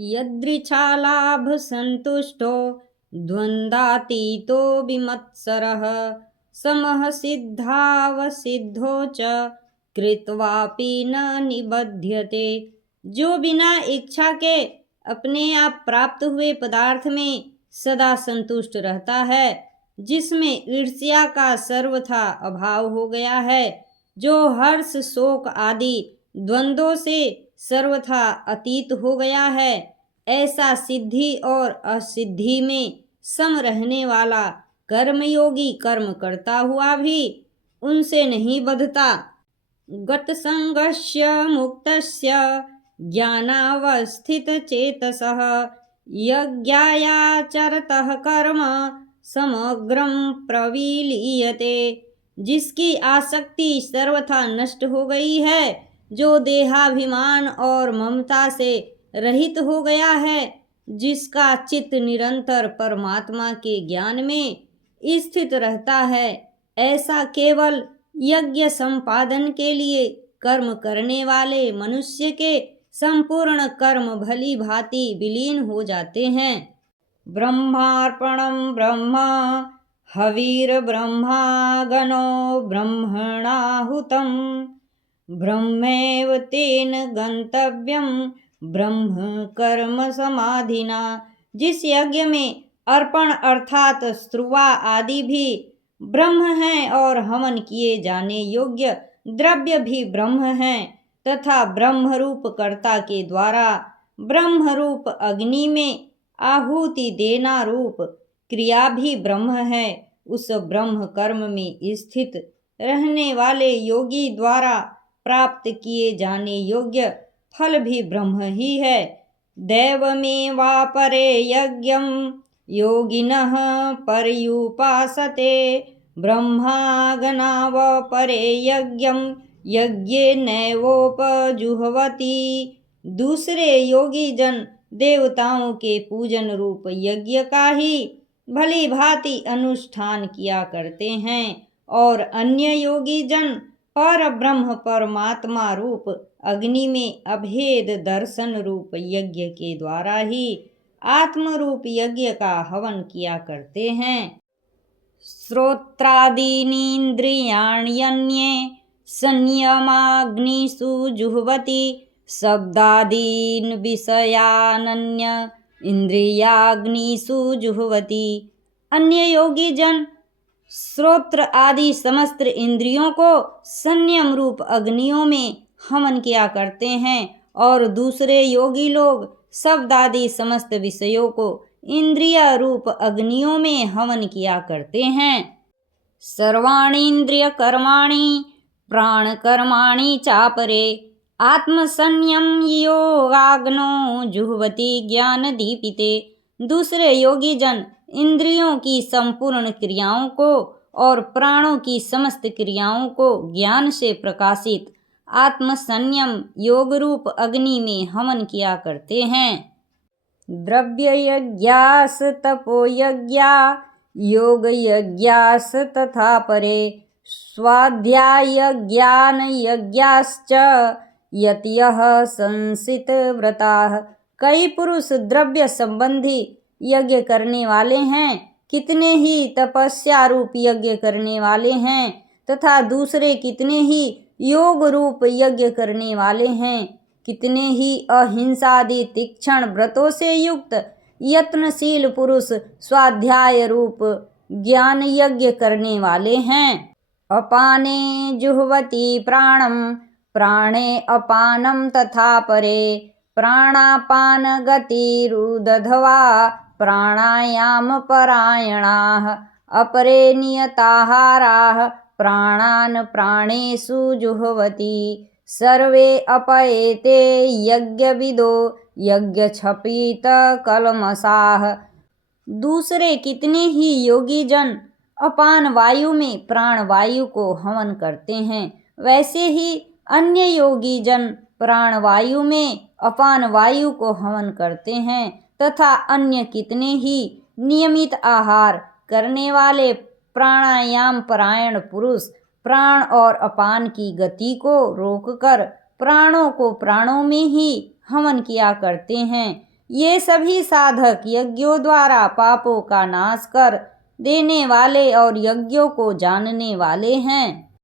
यदृच्छालाभ संतुष्टो द्वन्द्वातीतो विमत्सरः समः सिद्धावसिद्धो च कृत्वापि न निबध्यते। जो बिना इच्छा के अपने आप प्राप्त हुए पदार्थ में सदा संतुष्ट रहता है, जिसमें ईर्ष्या का सर्वथा अभाव हो गया है, जो हर्ष शोक आदि द्वंद्वों से सर्वथा अतीत हो गया है, ऐसा सिद्धि और असिद्धि में सम रहने वाला कर्मयोगी कर्म करता हुआ भी उनसे नहीं बंधता। गतसंगस्य मुक्तस्य ज्ञानावस्थितचेतसः यज्ञायाचरतः कर्म समग्रं प्रविलीयते। जिसकी आसक्ति सर्वथा नष्ट हो गई है, जो देहाभिमान और ममता से रहित हो गया है, जिसका चित्त निरंतर परमात्मा के ज्ञान में स्थित रहता है, ऐसा केवल यज्ञ संपादन के लिए कर्म करने वाले मनुष्य के संपूर्ण कर्म भली भांति विलीन हो जाते हैं। ब्रह्मार्पणं ब्रह्म हविर्ब्रह्मागनो ब्रह्मणाहुतं ब्रह्मैव तेन गंतव्यं ब्रह्म कर्म समाधिना। जिस यज्ञ में अर्पण अर्थात स्त्रुवा आदि भी ब्रह्म हैं और हवन किए जाने योग्य द्रव्य भी ब्रह्म हैं तथा ब्रह्मरूप कर्ता के द्वारा ब्रह्मरूप अग्नि में आहुति देना रूप क्रिया भी ब्रह्म है, उस ब्रह्म कर्म में स्थित रहने वाले योगी द्वारा प्राप्त किए जाने योग्य फल भी ब्रह्म ही है। दैवमेवापरे यज्ञं योगिनः पर्युपासते ब्रह्मागनावपरे यज्ञं यज्ञेनैवोपजुह्वति। दूसरे योगी जन देवताओं के पूजन रूप यज्ञ का ही भली भांति अनुष्ठान किया करते हैं और अन्य योगी जन पर ब्रह्म परमात्मा रूप अग्नि में अभेद दर्शन रूप यज्ञ के द्वारा ही आत्म रूप यज्ञ का हवन किया करते हैं। श्रोत्रादीनीन्द्रियाण्यन्ये संयमाग्निषु जुह्वति शब्दादीन् विषयानन्य इंद्रियाग्निषु जुह्वति। अन्य योगी जन श्रोत्र आदि समस्त इंद्रियों को संयम रूप अग्नियों में हवन किया करते हैं और दूसरे योगी लोग शब्द आदि समस्त विषयों को इंद्रिय रूप अग्नियों में हवन किया करते हैं। सर्वाणि इंद्रिय कर्माणि प्राण कर्माणि चापरे आत्मसंयम योगाग्नो जुह्वति ज्ञान दीपिते। दूसरे योगी जन इंद्रियों की संपूर्ण क्रियाओं को और प्राणों की समस्त क्रियाओं को ज्ञान से प्रकाशित आत्म संयम योग रूप अग्नि में हवन किया करते हैं। द्रव्य यज्ञास तपो यज्ञा योग यज्ञास तथा परे स्वाध्याय ज्ञान यज्ञाश्च यतयः संसित व्रताः। कई पुरुष द्रव्य संबंधी यज्ञ करने वाले हैं, कितने ही तपस्या रूप यज्ञ करने वाले हैं तथा दूसरे कितने ही योग रूप यज्ञ करने वाले हैं, कितने ही अहिंसादि तीक्ष्ण व्रतों से युक्त यत्नशील पुरुष स्वाध्याय रूप ज्ञान यज्ञ करने वाले हैं। अपाने जुह्वति प्राणं प्राणे अपानं तथा परे प्राणापान गतिरुदध्वा प्राणायाम परायणाः अपरे नियताहाराः प्राणान् प्राणेषु जुह्वति। सर्वे अपएते यज्ञविदो यज्ञक्षपित कल्मषाः। दूसरे कितने ही योगी जन अपान वायु में प्राण वायु को हवन करते हैं, वैसे ही अन्य योगी जन प्राण वायु में अपान वायु को हवन करते हैं तथा अन्य कितने ही नियमित आहार करने वाले प्राणायाम परायण पुरुष प्राण और अपान की गति को रोककर प्राणों को प्राणों में ही हवन किया करते हैं। ये सभी साधक यज्ञों द्वारा पापों का नाश कर देने वाले और यज्ञों को जानने वाले हैं।